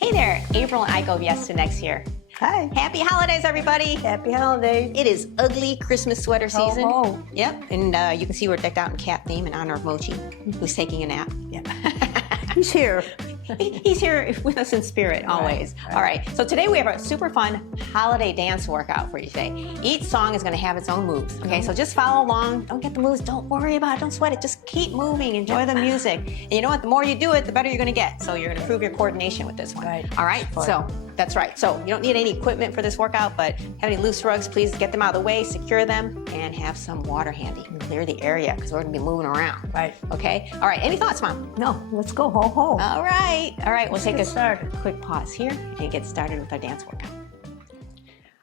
Hey there, April and 𝐄𝐦𝐿 to next year. Hi. Happy holidays, everybody. Happy holidays. It is ugly Christmas sweater season. Ho. Yep, and you can see we're decked out in cat theme in honor of Mochi, who's taking a nap. Yeah. He's here. He's here with us in spirit, always. Right. All right, so today we have a super fun holiday dance workout for you today. Each song is gonna have its own moves, okay? So just follow along, don't get the moves, don't worry about it, don't sweat it, just keep moving, enjoy the music. And you know what, the more you do it, the better you're gonna get. So you're gonna improve your coordination with this one. Right. All right, so that's right. So you don't need any equipment for this workout, but have any loose rugs, please get them out of the way, secure them, and have some water handy. Clear the area, because we're gonna be moving around. Right. Okay, all right, any thoughts, Mom? No, let's go. Ho, ho. All right, we'll take a started. quick pause here and get started with our dance workout.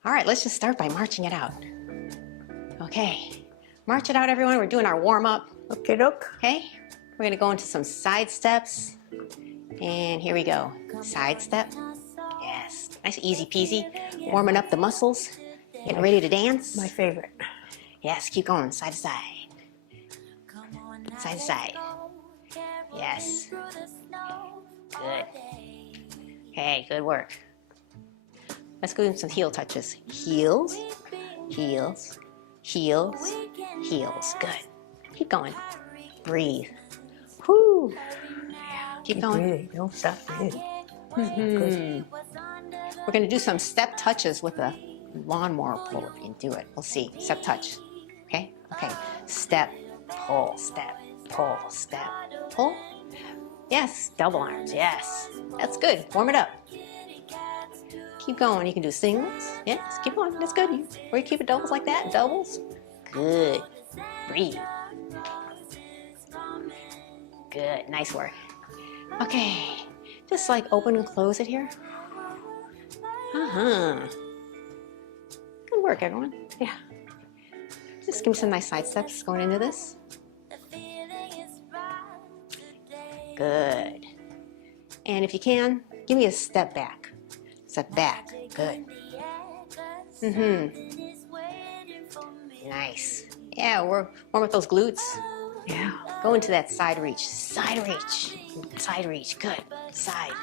All right, let's just start by marching it out. Okay, march it out, everyone. We're doing our warm up. Okay, doke. Okay, we're gonna go into some side steps. And here we go. Side step. Yes, nice easy peasy. Warming up the muscles. Getting ready to dance. My favorite. Yes, keep going, side to side. Side to side. Yes. Good. Okay, good work. Let's go do some heel touches. Heels, heels, heels, heels. Good. Keep going. Breathe. Whoo. Keep going. Breathing. Don't stop breathing. We're going to do some step touches with a lawnmower pull if you can do it. We'll see. Step touch. Okay? Okay. Step, pull, step, pull, step, pull. Yes. Double arms. Yes. That's good. Warm it up. Keep going. You can do singles. Yes. Keep going. That's good. Or you keep it doubles like that. Doubles. Good. Breathe. Good. Nice work. Okay. Just like open and close it here. Good work, everyone. Yeah. Just give me some nice side steps going into this. Good. And if you can, give me a step back. Step back. Good. Nice. Yeah, we're warm with those glutes. Yeah. Go into that side reach. Side reach. Side reach. Good. Side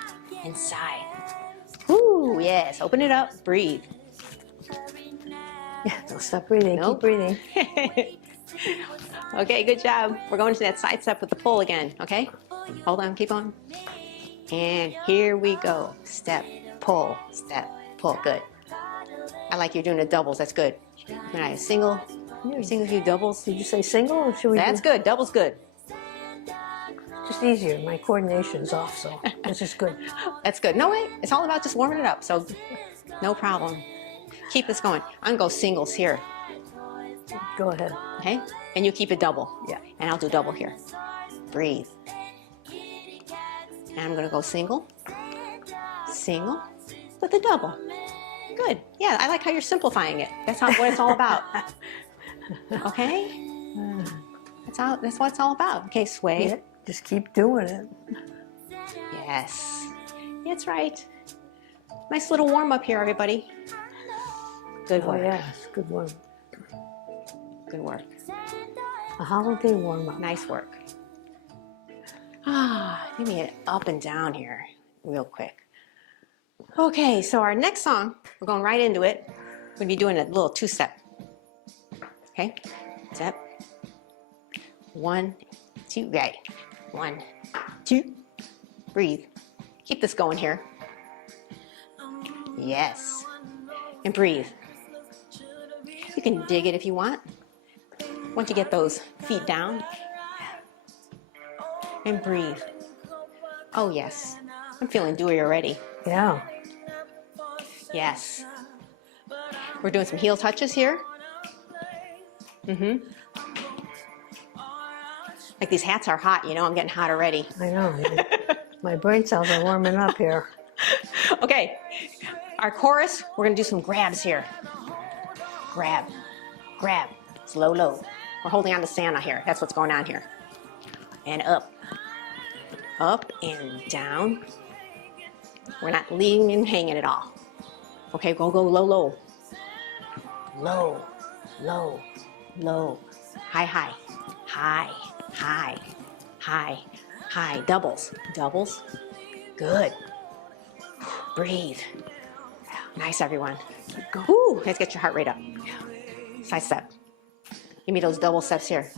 and side. Woo, yes. Open it up. Breathe. Yeah, don't stop breathing. Nope. Keep breathing. Okay, good job. We're going to that side step with the pull again, okay? Hold on, keep on. And here we go. Step, pull, step, pull. Good. I like you're doing the doubles. That's good. When I single, do doubles. Did you say single or should we That's good. Double's good. Just easier. My coordination's off, so this is good. That's good. No, wait. It's all about just warming it up, so no problem. Keep this going. I'm going to go singles here. Go ahead. Okay? And you keep it double. Yeah. And I'll do double here. Breathe. And I'm going to go single, single, with a double. Good. Yeah, I like how you're simplifying it. That's what it's all about. Okay? That's what it's all about. Okay, sway. Yeah, just keep doing it. Yes. That's right. Nice little warm up here, everybody. Good work. Oh, yes. Good work. Good work. A holiday warm-up. Nice work. Give me an up and down here real quick. Okay, so our next song, we're going right into it. We're going to be doing a little two-step. Okay? Step. 1, 2, right. 1, 2. Breathe. Keep this going here. Yes. And breathe. You can dig it if you want. Once you get those feet down. And breathe. Oh, yes. I'm feeling dewy already. Yeah. Yes. We're doing some heel touches here. Like these hats are hot, you know, I'm getting hot already. I know. My brain cells are warming up here. Okay, our chorus, we're gonna do some grabs here. Grab, grab, slow, low. We're holding on to Santa here. That's what's going on here. And up, up and down. We're not leaving and hanging at all. Okay, go low, low. Low, low, low. High, high, high, high, high, high. Doubles, doubles. Good. Breathe. Nice, everyone. Woo, let's get your heart rate up. Side step. Give me those double steps here.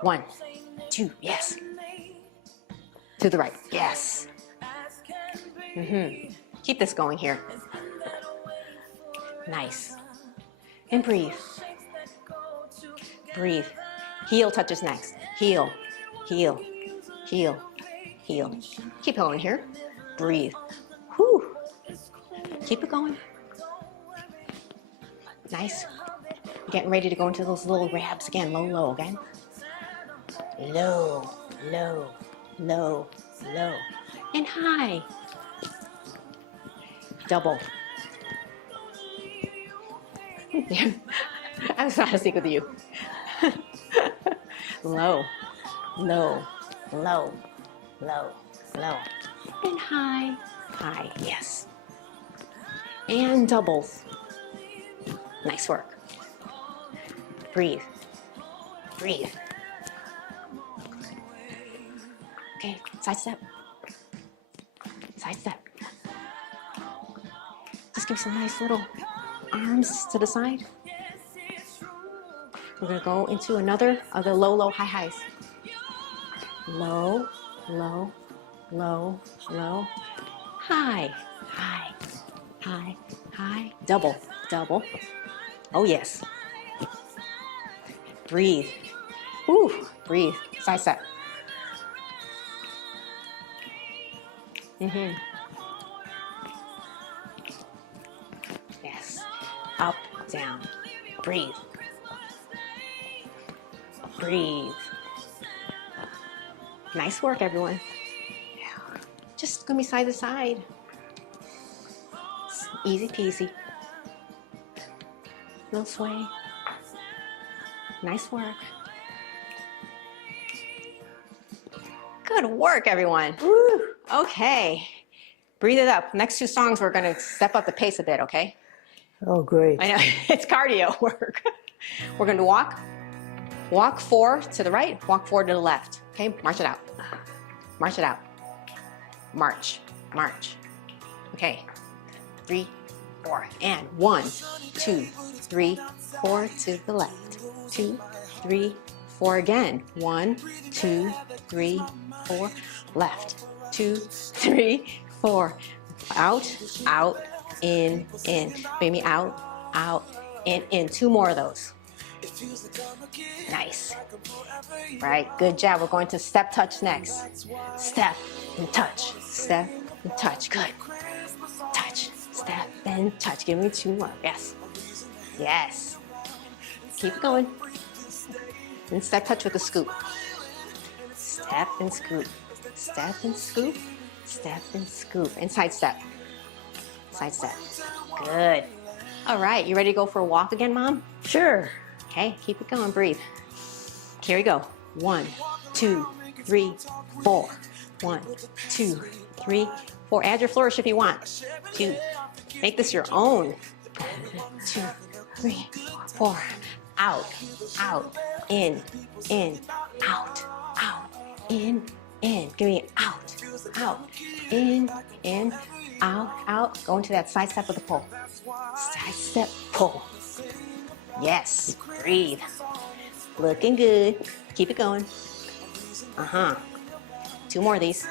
1, 2, yes. To the right, yes. Keep this going here. Nice. And breathe. Breathe. Heel touches next. Heel, heel, heel, heel. Keep going here. Breathe. Whew. Keep it going. Nice. Getting ready to go into those little grabs again. Low, low again. Low, low, low, low. And high. Double. I was trying to stick with you. Low, low, low, low, low. And high, high, yes. And doubles. Nice work. Breathe. Breathe. Okay, side step. Side step. Just give some nice little arms to the side. We're gonna go into another of the low, low, high, highs. Low, low, low, low, high, high, high, high. Double, double. Oh yes. Breathe. Woo, breathe. Side step. Yes. Up, down. Breathe. Breathe. Nice work, everyone. Yeah. Just gonna be side to side. It's easy peasy. Little sway. Nice work. Good work, everyone. Woo. Okay. Breathe it up. Next 2 songs, we're gonna step up the pace a bit, okay? Oh, great. I know, it's cardio work. We're gonna walk 4 to the right, walk 4 to the left. Okay, march it out. March it out. March, march. Okay, 3, 4, and 1, 2, 3, 4 to the left. 2, 3, 4 again. 1, 2, 3, 4, left. 2, 3, 4. Out, out, in, in. Baby, out, out, in. 2 more of those. Nice. Right, good job. We're going to step touch next. Step and touch. Step and touch. Good. Touch, step and touch. Give me 2 more. Yes. Yes. Keep it going. And step touch with a scoop. Step and scoop. Step and scoop. Step and scoop. And side step. Side step. Good. All right, you ready to go for a walk again, Mom? Sure. Okay, keep it going. Breathe. Here we go. 1, 2, 3, 4. 1, 2, 3, 4. Add your flourish if you want. 2. Make this your own. 2, 3, 4. Out, out, in, out, out, in. Give me out, out, in, out, out. Go into that side step with the pull. Side step, pull. Yes, breathe. Looking good. Keep it going. 2 more of these.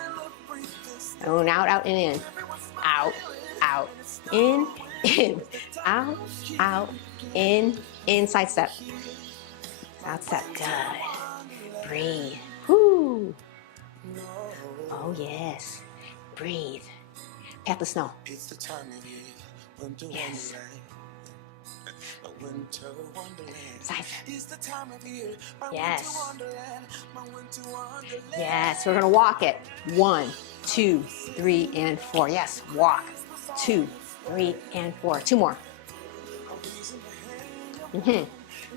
Oh, out, out, in. Out, out, in, out, out, in, side step. Side step, good. Breathe. Whoo. Oh, yes. Breathe. Pat the snow. Yes. Side step. Yes. Yes, we're gonna walk it. 1, 2, 3, and 4. Yes, walk. 2, 3, and 4. 2 more.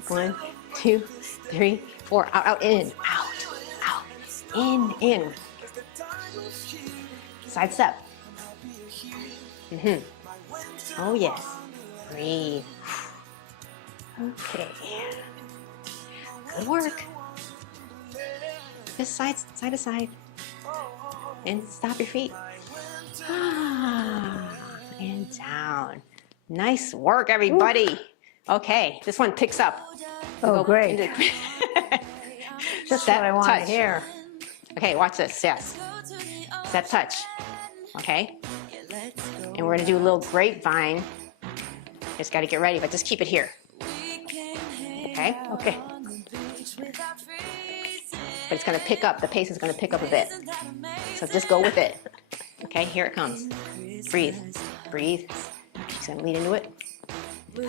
1, 2, 3, 4. Out, out, in. Out, out, in. Side step. Oh, yes. Breathe. Okay. Good work. Just side to side. And stop your feet. and down. Nice work, everybody. Okay, this one picks up. Oh, Go great. into- Just Step, what I want to touch. hear. Okay, watch this, yes. Step, touch, okay? And we're gonna do a little grapevine. Just gotta get ready, but just keep it here. Okay? Okay. But it's gonna pick up, the pace is gonna pick up a bit. So just go with it. Okay, here it comes. Breathe, breathe. Just gonna lead into it. Here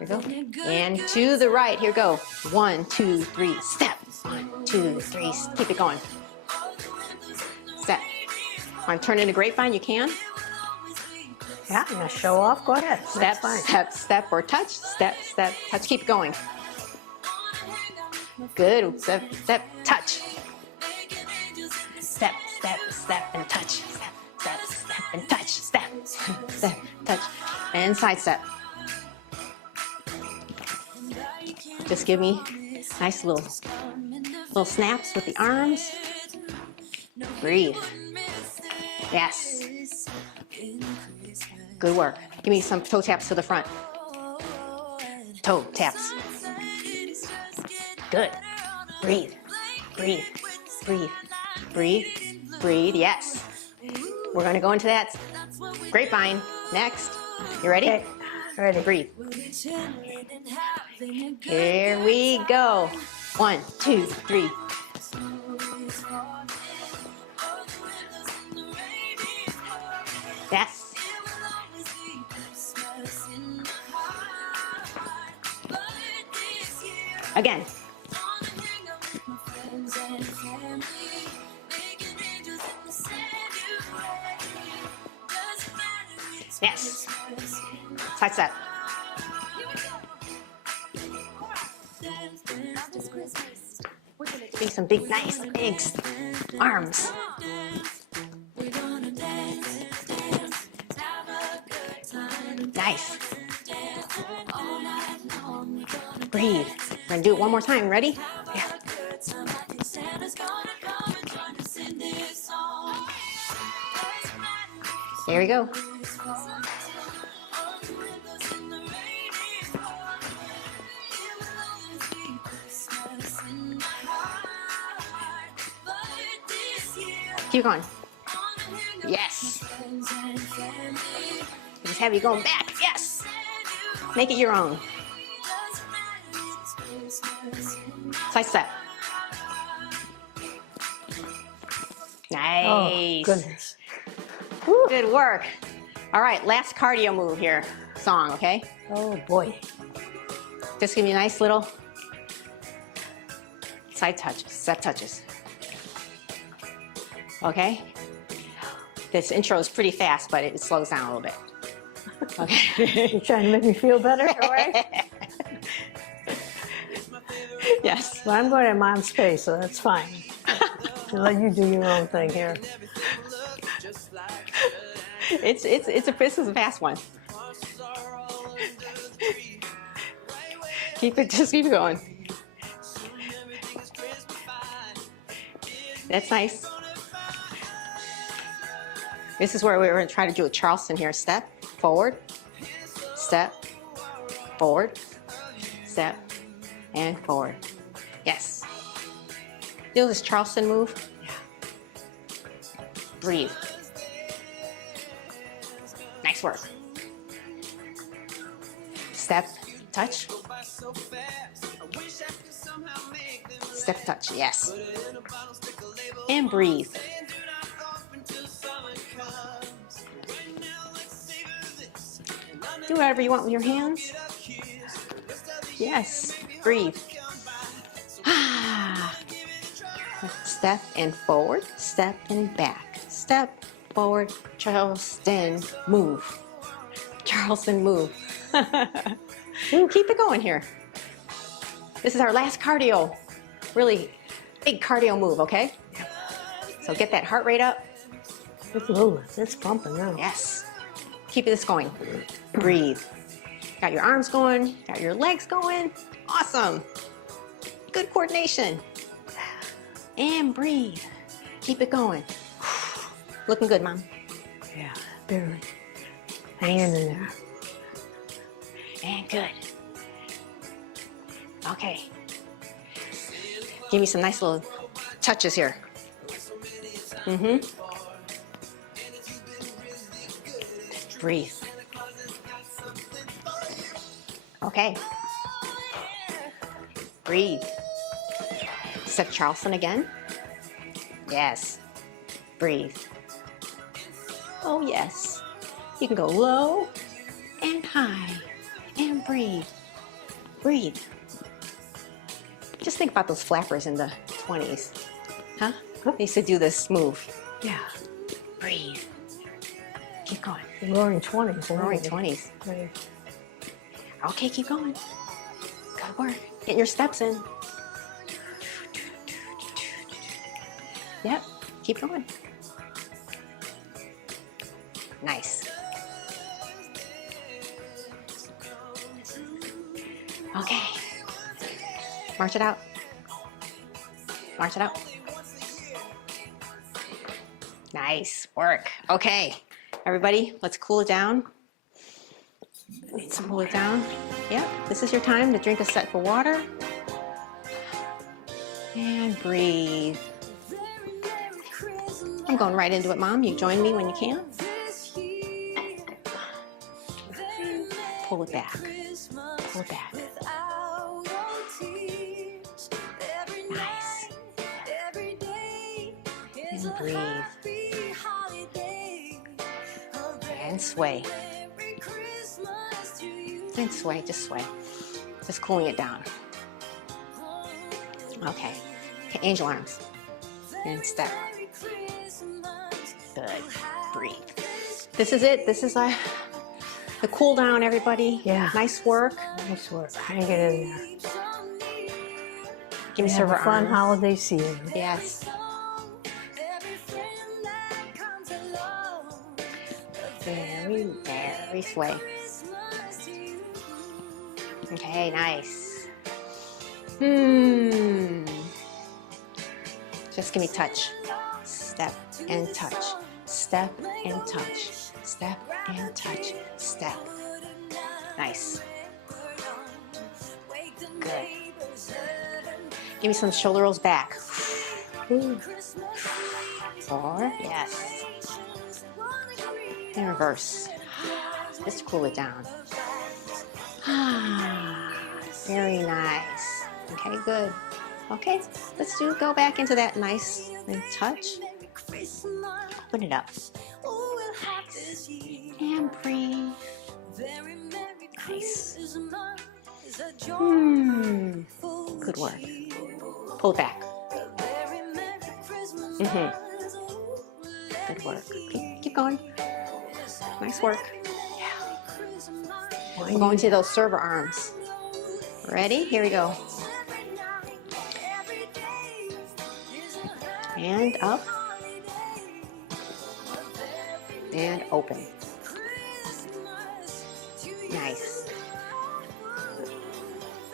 we go. And to the right, here we go. 1, 2, 3, step. 1, 2, 3, keep it going. Step. Want to turn into grapevine, you can. Yeah, I'm gonna show off. Go ahead. Step, That's fine. step, step, or touch. Step, step, touch. Keep going. Good. Step, step, touch. Step, step, step, and touch. Step, step, step, and touch. Step, step, touch. And side step. Just give me nice little snaps with the arms. Breathe. Yes. Good work. Give me some toe taps to the front. Toe taps. Good. Breathe. Breathe. Breathe. Breathe. Breathe. Yes. We're going to go into that grapevine next. You ready? Okay. Ready. Breathe. Here we go. 1, 2, 3. Yes. Again. Yes. Side step. Give me some big, nice, big arms. Nice. Breathe. We're gonna do it one more time. Ready? Yeah. There we go. Keep going. Yes. Just have you going back. Yes. Make it your own. Side step. Nice. Oh, goodness. Good work. All right, last cardio move here. Song, okay? Oh, boy. Just give me a nice little side touches, step touches. Okay? This intro is pretty fast, but it slows down a little bit. Okay. You're trying to make me feel better, right? Yes. Well, I'm going at Mom's pace, so that's fine. I'll let you do your own thing here. This is a fast one. Just keep it going. That's nice. This is where we're going to try to do a Charleston here. Step, forward, step, forward, step, and forward. Yes. Feel this Charleston move? Breathe. Nice work. Step, touch. Step, touch, yes. And breathe. Do whatever you want with your hands. Yes, breathe. Step and forward, step and back. Step, forward, Charleston, move. Charleston, move. Keep it going here. This is our last cardio. Really big cardio move, okay? So get that heart rate up. It's moving. It's pumping now. Yes. Keep this going. Breathe. Got your arms going, got your legs going. Awesome. Good coordination. And breathe. Keep it going. Looking good, Mom. Yeah. Barely. Hanging in there. And good. Okay. Give me some nice little touches here. Breathe. Okay. Breathe. Step Charleston again. Yes. Breathe. Oh, yes. You can go low and high and breathe. Breathe. Just think about those flappers in the 20s. Huh? They used to do this move. Yeah. Breathe. Keep going. The roaring 20s. Roaring 20s. Right. Okay, keep going. Good work. Get your steps in. Yep. Keep going. Nice. Okay. March it out. March it out. Nice work. Okay. Everybody, let's cool it down. Need some Cool more. it down. Yep. This is your time to drink a sip of water. And breathe. I'm going right into it, Mom. You join me when you can. Pull it back. Pull it back. Nice. And breathe. And sway. And sway, just sway. Just cooling it down. Okay. Okay, angel arms. And step. Good. Breathe. This is it. This is the cool down, everybody. Yeah. Nice work. Nice work. Hang it in there. Give me Have server a fun arms. holiday season. Yes. Very, very sway. Okay, nice. Just give me touch. Step and touch. Step and touch. Step and touch. Step. Nice. Good. Give me some shoulder rolls back. Ooh. 4. Yes. And reverse. Just cool it down. Very nice. Okay, good. Okay, let's go back into that nice and touch. Open it up. Nice. And breathe. Nice. Good work. Pull it back. Good work. Keep going. Nice work. We're going to those server arms. Ready? Here we go. And up. And open. Nice.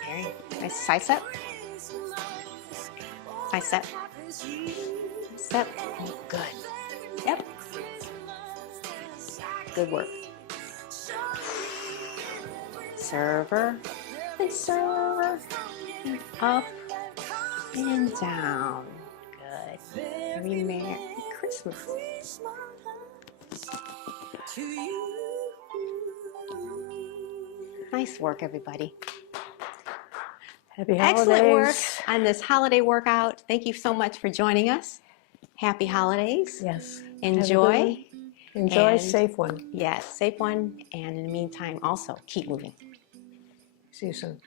Very nice. Side step. Side step. Step. Good. Yep. Good work. Server and server and up and down. Good. Merry Christmas. Nice work, everybody. Happy holidays. Excellent work on this holiday workout. Thank you so much for joining us. Happy holidays. Yes. Enjoy. Enjoy. And- Safe one. Yes, safe one. And in the meantime, also keep moving. See you soon.